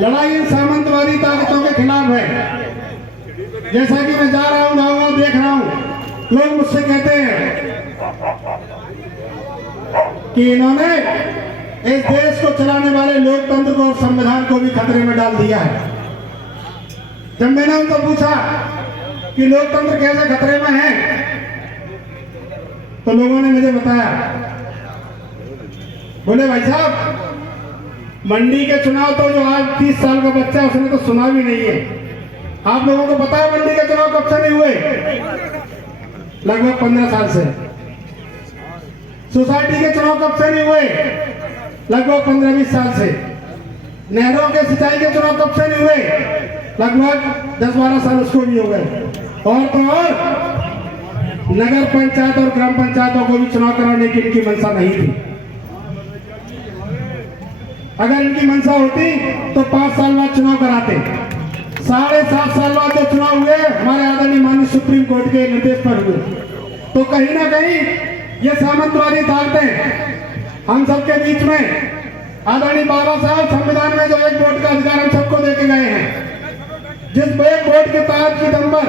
लड़ाई इन सामंतवादी ताकतों के खिलाफ है। जैसा कि मैं जा रहा हूँ, गाँव देख रहा हूँ, लोग मुझसे कहते हैं कि इन्होंने इस देश को चलाने वाले लोकतंत्र को और संविधान को भी खतरे में डाल दिया है। जब मैंने उनको पूछा कि लोकतंत्र कैसे खतरे में है, तो लोगों ने मुझे बताया, बोले भाई साहब, मंडी के चुनाव तो जो आज 30 साल का बच्चा उसने तो सुना भी नहीं है। आप लोगों को पता है मंडी के चुनाव कब से नहीं हुए? लगभग 15 साल से। सोसाइटी के चुनाव कब से नहीं हुए? लगभग 15-20 साल से। नहरों के सिंचाई के चुनाव कब से नहीं हुए? लगभग 10-12 साल उसको भी हो गए। और तो और नगर पंचायत और ग्राम पंचायतों को भी चुनाव कराने की इनकी मंशा नहीं थी। अगर इनकी मंशा होती तो 5 साल बाद चुनाव कराते। 7.5 साल बाद जो चुनाव हुए हमारे आदरणीय माननीय सुप्रीम कोर्ट के निर्देश पर हुए, तो कहीं ना कहीं ये सामंतवादी ताकतें हम सबके बीच में, आदरणीय बाबा साहब संविधान में जो एक वोट का अधिकार हम सबको देके गए हैं, जिस एक वोट के तहत की दम पर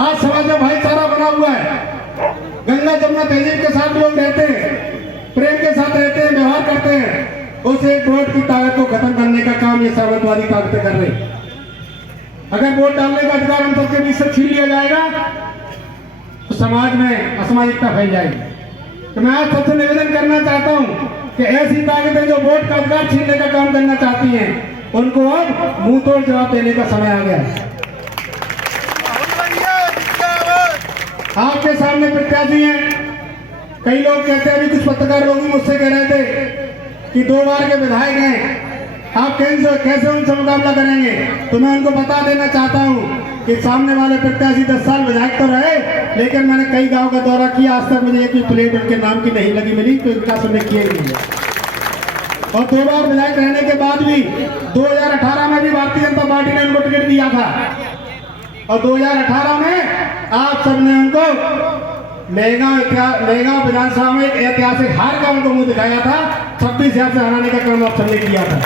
आज समाज में भाईचारा बना हुआ है, गंगा जमुना तहजीब के साथ लोग रहते हैं, प्रेम के साथ रहते हैं, व्यवहार करते हैं, उस एक वोट की ताकत को खत्म करने का काम ये सामंतवादी ताकतें कर रही। अगर वोट डालने का अधिकार हम सबके बीच से छीन लिया जाएगा तो समाज में असामाजिकता फैल जाएगी। तो मैं आज सबसे निवेदन करना चाहता हूं कि ऐसी ताकतें जो वोट का अधिकार छीनने का काम करना चाहती हैं, उनको अब मुंह तोड़ जवाब देने का समय आ गया है। आपके सामने प्रत्याशी हैं, कई लोग कहते हैं, अभी कुछ पत्रकार लोग भी मुझसे कह रहे थे कि 2 बार के विधायक हैं, आप कैसे उनसे मुकाबला करेंगे? तो मैं उनको बता देना चाहता हूं कि सामने वाले प्रत्याशी 10 साल विधायक तो रहे, लेकिन मैंने कई गांव का दौरा किया, आज तक मुझे एक भी प्लेट उनके नाम की नहीं लगी मिली, तो इनका सुनने किए नहीं है। और 2 बार विधायक रहने के बाद भी 2018 में भी भारतीय जनता पार्टी ने उनको टिकट दिया था, और 2018 में आप सबने उनको मेघा विधानसभा में एक ऐतिहासिक हार का उनको मुंह दिखाया था। 26,000 से हराने का काम आप सबने किया था,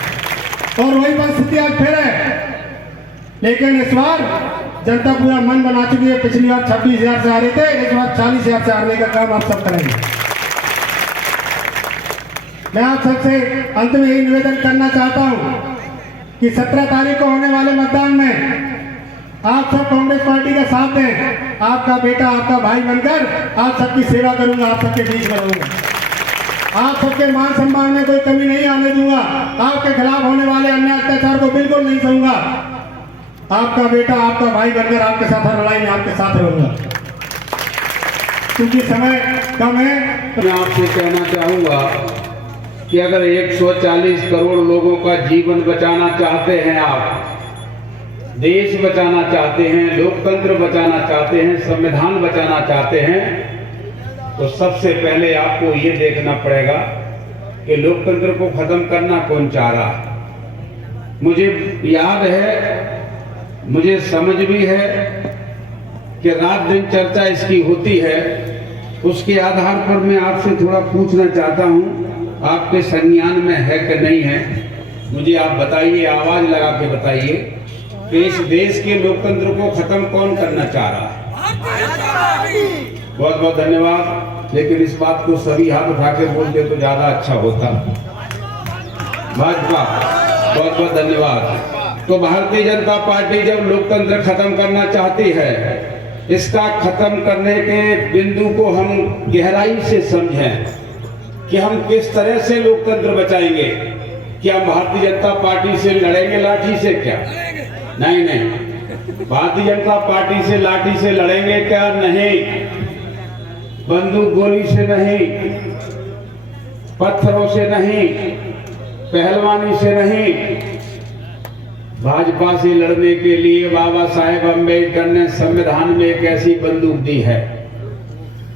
और वही परिस्थिति आज फिर है। लेकिन इस बार जनता पूरा मन बना चुकी है। पिछली बार 26,000 से हारे थे, इस बार 40,000 से हारने का काम आप सब करेंगे। मैं आप सबसे अंत में यही निवेदन करना चाहता हूं कि 17 तारीख को होने वाले मतदान में आप सब कांग्रेस पार्टी का साथ दें। आपका बेटा, आपका भाई बनकर आप सबकी सेवा करूंगा, आप सबके बीच में रहूंगा, आप सबके मान सम्मान में कोई कमी नहीं आने दूंगा, आपके खिलाफ होने वाले अन्य अत्याचार को बिल्कुल नहीं सहूंगा। आपका बेटा, आपका भाई बनकर आपके साथ हर लड़ाई में आपके साथ रहूंगा। क्योंकि समय कम है, मैं आपसे कहना चाहूंगा कि अगर 140 करोड़ लोगों का जीवन बचाना चाहते हैं, आप देश बचाना चाहते हैं, लोकतंत्र बचाना चाहते हैं, संविधान बचाना चाहते हैं, तो सबसे पहले आपको ये देखना पड़ेगा कि लोकतंत्र को खत्म करना कौन चाह रहा है। मुझे याद है, मुझे समझ भी है कि रात दिन चर्चा इसकी होती है। उसके आधार पर मैं आपसे थोड़ा पूछना चाहता हूं, आपके संज्ञान में है कि नहीं है, मुझे आप बताइए, आवाज लगा के बताइए कि इस देश के लोकतंत्र को खत्म कौन करना चाह रहा है। बहुत बहुत धन्यवाद। लेकिन इस बात को सभी हाथ उठा के बोलते तो ज्यादा अच्छा होता। भाजपा, बहुत बहुत धन्यवाद। तो भारतीय जनता पार्टी जब लोकतंत्र खत्म करना चाहती है, इसका खत्म करने के बिंदु को हम गहराई से समझें कि हम किस तरह से लोकतंत्र बचाएंगे। क्या हम भारतीय जनता पार्टी से लड़ेंगे लाठी से? क्या नहीं, भारतीय जनता पार्टी से लाठी से लड़ेंगे क्या? नहीं, बंदूक गोली से नहीं, पत्थरों से नहीं, पहलवानी से नहीं। भाजपा से लड़ने के लिए बाबा साहेब अम्बेडकर ने संविधान में एक ऐसी बंदूक दी है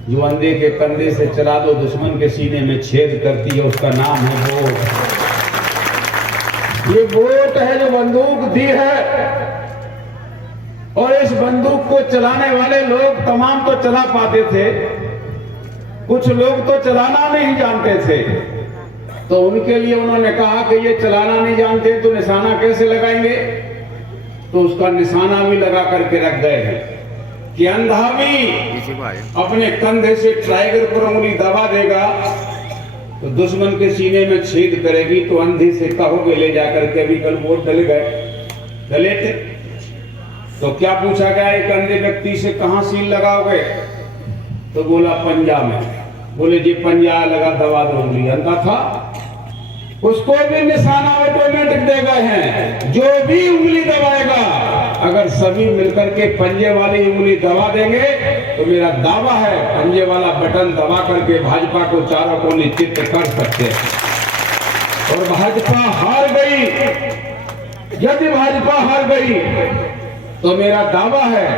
जो अंधे के कंधे से चला दो दुश्मन के सीने में छेद करती है, उसका नाम है वोट। ये वोट है जो बंदूक दी है, और इस बंदूक को चलाने वाले लोग तमाम तो चला पाते थे, कुछ लोग तो चलाना नहीं जानते थे। तो उनके लिए उन्होंने कहा कि ये चलाना नहीं जानते तो निशाना कैसे लगाएंगे, तो उसका निशाना भी लगा करके रख गए हैं कि अंधा भी अपने कंधे से टाइगर पर उंगली दबा देगा तो दुश्मन के सीने में छेद करेगी, तो अंधे से कहोगे ले जाकर के अभी कल वोट डले थे। तो क्या पूछा गया एक अंधे व्यक्ति से, कहां सील लगाओगे, तो बोला पंजा में। बोले जी पंजा लगा दबा दो उंगली। अंधा था, उसको भी निशाना ऑटोमेटिक दे गए हैं। जो भी उंगली दबाएगा, अगर सभी मिलकर के पंजे वाली उंगली दबा देंगे तो मेरा दावा है पंजे वाला बटन दबा करके भाजपा को चारों को निश्चित कर सकते हैं। और भाजपा हार गई, यदि भाजपा हार गई तो मेरा दावा है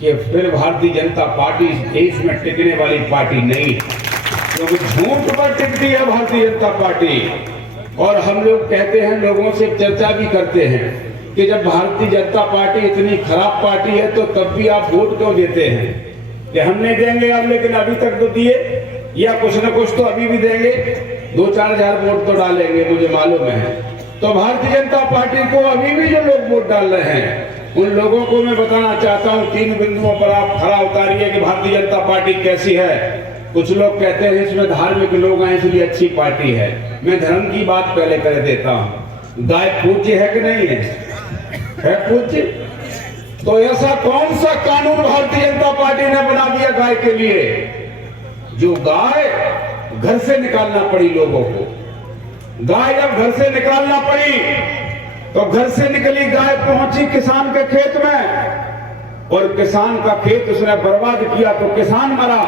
कि फिर भारतीय जनता पार्टी इस देश में टिकने वाली पार्टी नहीं, क्योंकि झूठ पर टिकती है भारतीय जनता पार्टी। और हम लोग कहते हैं, लोगों से चर्चा भी करते हैं कि जब भारतीय जनता पार्टी इतनी खराब पार्टी है तो तब भी आप वोट क्यों देते हैं, कि हम नहीं देंगे अब, लेकिन अभी तक तो दिए, या कुछ न कुछ तो अभी भी देंगे, 2-4 हजार वोट तो डालेंगे, मुझे मालूम है। तो भारतीय जनता पार्टी को अभी भी जो लोग वोट डाल रहे हैं उन लोगों को मैं बताना चाहता हूं, 3 बिंदुओं पर आप खरा उतारिए कि भारतीय जनता पार्टी कैसी है। कुछ लोग कहते हैं इसमें धार्मिक लोग हैं इसलिए अच्छी पार्टी है। मैं धर्म की बात पहले कर देता हूं। गाय पूज्य है कि नहीं है पूज्य? तो ऐसा कौन सा कानून भारतीय जनता पार्टी ने बना दिया गाय के लिए, जो गाय घर से निकालना पड़ी लोगों को। गाय जब घर से निकालना पड़ी तो घर से निकली गाय पहुंची किसान के खेत में, और किसान का खेत उसने बर्बाद किया तो किसान मरा।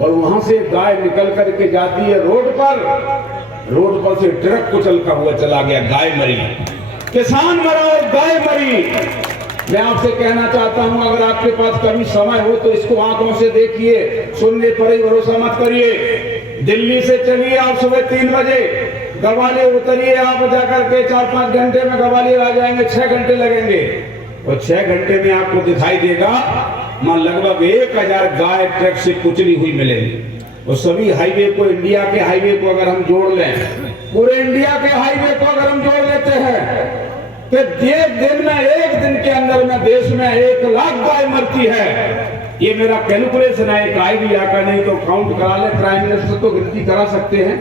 और वहां से गाय निकल करके जाती है रोड पर से ट्रक कुचलता हुआ चला गया, गाय मरी, किसान मरा और गाय मरी। मैं आपसे कहना चाहता हूं, अगर आपके पास कभी समय हो तो इसको आंखों से देखिए, सुनने पर ही भरोसा मत करिए। दिल्ली से चलिए आप सुबह 3 बजे, ग्वालियर उतरिए, आप जाकर के 4-5 घंटे में ग्वालियर आ जाएंगे, 6 घंटे लगेंगे। और 6 घंटे में आपको दिखाई देगा मान लगभग 1000 गाय ट्रक से कुचली हुई मिलेगी। और सभी हाईवे को, इंडिया के हाईवे को अगर हम जोड़ लें, पूरे इंडिया के हाईवे को अगर हम जोड़ लेते हैं कि एक दिन के अंदर में देश में 1 लाख गाय मरती है। ये मेरा कैलकुलेशन है, एक आईडिया का, नहीं तो काउंट करा ले, प्राइम मिनिस्टर तो गिनती करा सकते हैं।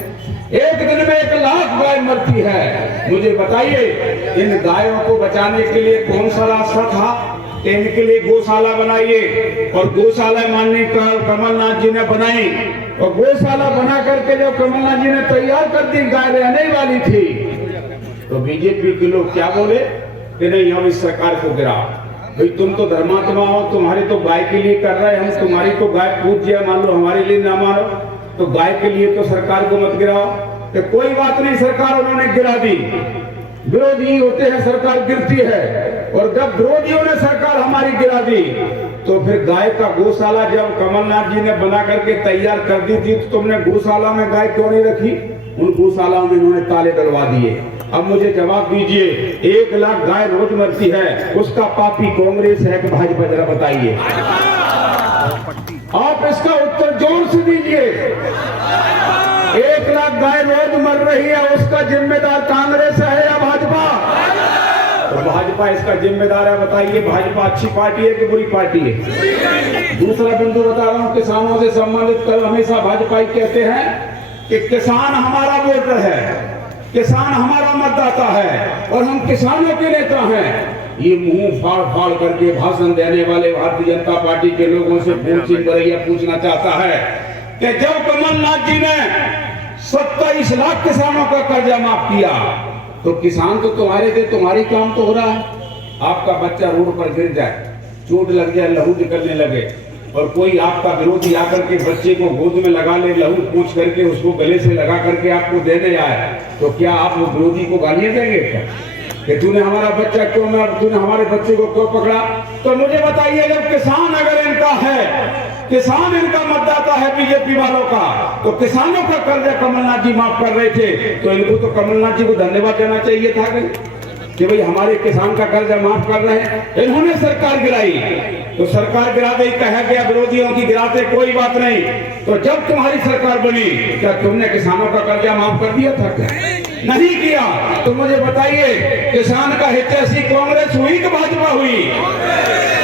एक दिन में 1 लाख गाय मरती है। मुझे बताइए इन गायों को बचाने के लिए कौन सा रास्ता था? इनके लिए गौशाला बनाइए, और गौशाला माननीय कमलनाथ जी ने बनाई, और गौशाला बना करके जब कमलनाथ जी ने तैयार कर दी, गाय रहने वाली थी, तो बीजेपी के लोग क्या बोले कि नहीं हम इस सरकार को गिरा। भाई तुम तो धर्मात्मा हो, तुम्हारी तो गाय के लिए कर रहे हैं हम, तुम्हारी तो गाय पूज्य मान लो, हमारे लिए ना मानो, तो गाय के लिए तो सरकार को मत गिराओ। तो कोई बात नहीं, सरकार उन्होंने गिरा दी। विरोधी होते हैं सरकार गिरती है, और जब विरोधियों ने सरकार हमारी गिरा दी तो फिर गाय का गौशाला जब कमलनाथ जी ने बना करके तैयार कर दी थी तो तुमने गौशाला में गाय क्यों नहीं रखी? उन गौशालाओं में इन्होंने ताले डलवा दिए। अब मुझे जवाब दीजिए, 1 लाख गाय रोज मरती है, उसका पापी कांग्रेस है कि भाजपा? जरा बताइए, आप इसका उत्तर जोर से दीजिए। 1 लाख गाय रोज मर रही है, उसका जिम्मेदार कांग्रेस है या भाजपा? तो भाजपा इसका जिम्मेदार है। बताइए भाजपा अच्छी पार्टी है कि बुरी पार्टी है? दूसरा बिंदु बता रहा हूं, किसानों से संबंधित कल हमेशा भाजपा ही कहते हैं कि किसान हमारा वोटर है, किसान हमारा मतदाता है, और हम किसानों के नेता हैं। ये मुंह फाड़ फाड़ करके भाषण देने वाले भारतीय जनता पार्टी के लोगों से पूछना चाहता है कि जब कमलनाथ जी ने 27 लाख किसानों का कर्जा माफ किया तो किसान तो तुम्हारे थे, तुम्हारी काम तो हो रहा है। आपका बच्चा रोड पर गिर जाए, चोट लग जाए, लहू निकलने लगे, और कोई आपका विरोधी आकर के बच्चे को गोद में लगा ले, लहू पूछ करके उसको गले से लगा करके आपको देने आए, तो क्या आप वो विरोधी को गालियां देंगे क्या कि तूने हमारा बच्चा क्यों मारा, तूने हमारे बच्चे को क्यों पकड़ा? तो मुझे बताइए, जब किसान अगर इनका है, किसान इनका मतदाता है बीजेपी वालों का, तो किसानों का कर्जा कमलनाथ जी माफ कर रहे थे, तो इनको तो कमलनाथ जी को धन्यवाद देना चाहिए था कि भाई हमारे किसान का कर्जा माफ कर रहे हैं। इन्होंने सरकार गिराई, तो सरकार गिरा दे, कहा गया विरोधियों की गिराते, कोई बात नहीं। तो जब तुम्हारी सरकार बनी, क्या तुमने किसानों का कर्जा माफ कर दिया था क्या? नहीं किया। तो मुझे बताइए, किसान का हितैषी कांग्रेस हुई कि भाजपा हुई?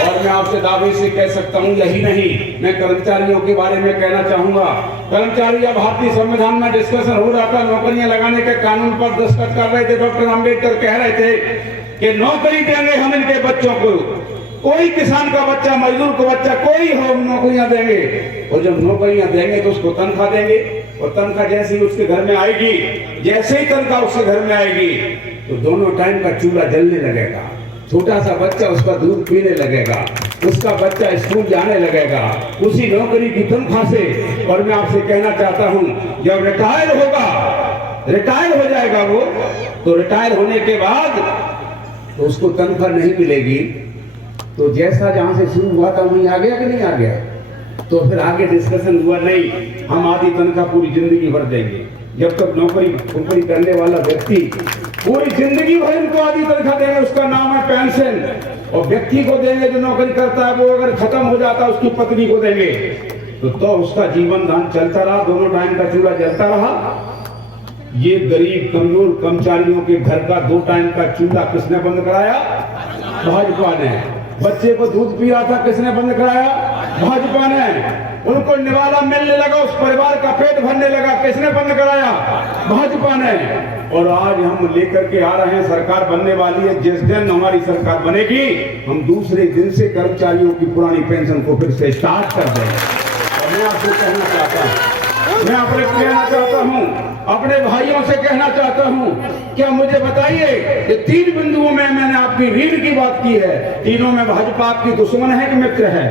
और मैं आपसे दावे से कह सकता हूं, यही नहीं, मैं कर्मचारियों के बारे में कहना चाहूंगा। कर्मचारी, अब भारतीय संविधान में डिस्कशन हो रहा था, नौकरियां लगाने के कानून पर दस्तखत कर रहे थे। डॉक्टर अंबेडकर कह रहे थे कि नौकरी देंगे हम इनके बच्चों को, कोई किसान का बच्चा, मजदूर का बच्चा, कोई हम नौकरियां देंगे। और जब नौकरियां देंगे तो उसको तनख्वाह देंगे, और तनख्वाह जैसे ही उसके घर में आएगी, जैसे ही तनख्वाह उसके घर में आएगी, तो दोनों टाइम का चूल्हा जलने लगेगा, छोटा सा बच्चा उसका दूध पीने लगेगा, उसका बच्चा स्कूल जाने लगेगा उसी नौकरी की तनख्वाह से। और मैं आपसे कहना चाहता हूं, जब रिटायर होगा, रिटायर हो जाएगा वो, तो रिटायर होने के बाद तो उसको तनख्वाह नहीं मिलेगी। तो जैसा जहां से शुरू हुआ था वहीं आ गया कि नहीं आ गया? तो फिर आगे डिस्कशन हुआ, नहीं हम आधी तनख्वाह पूरी जिंदगी भर देंगे। जब तक नौकरी करने वाला व्यक्ति पूरी जिंदगी भर इनको आधी तनख्वाह देंगे, उसका नाम है पेंशन। और व्यक्ति को देंगे जो नौकरी करता है, वो अगर खत्म हो जाता है उसकी पत्नी को देंगे, तो उसका जीवन दान चलता रहा, दोनों टाइम का चूल्हा जलता रहा। ये गरीब कमजोर कर्मचारियों के घर का 2 टाइम का चूल्हा किसने बंद कराया? भाजपा ने। बच्चे को दूध पी रहा था, किसने बंद कराया? भाजपा ने। उनको निवाला मिलने लगा, उस परिवार का पेट भरने लगा, किसने बंद कराया? भाजपा ने। और आज हम लेकर के आ रहे हैं, सरकार बनने वाली है, जिस दिन हमारी सरकार बनेगी, हम दूसरे दिन से कर्मचारियों की पुरानी पेंशन को फिर से स्टार्ट कर देंगे। और मैं आपसे कहना चाहता हूँ, मैं अपने कहना चाहता हूँ, अपने भाइयों से कहना चाहता हूं, क्या मुझे बताइए, ये 3 बिंदुओं में मैंने आपकी रीढ़ की बात की है, तीनों में भाजपा आपकी दुश्मन है कि मित्र है?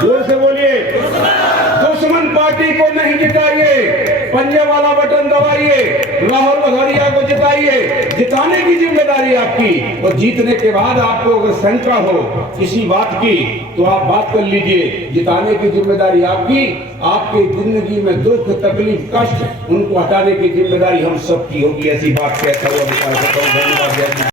जोर से बोलिए। दुश्मन पार्टी को नहीं जिताइए, पंजे वाला बटन दबाइए, राहुल भगोरिया को जिताइए। जिताने की जिम्मेदारी आपकी, और जीतने के बाद आपको अगर शंका हो किसी बात की तो आप बात कर लीजिए। जिताने की जिम्मेदारी आपकी, आपकी जिंदगी में दुख तकलीफ कष्ट उनको हटाने की जिम्मेदारी हम सब की होगी। ऐसी बात कहता हुआ धन्यवाद।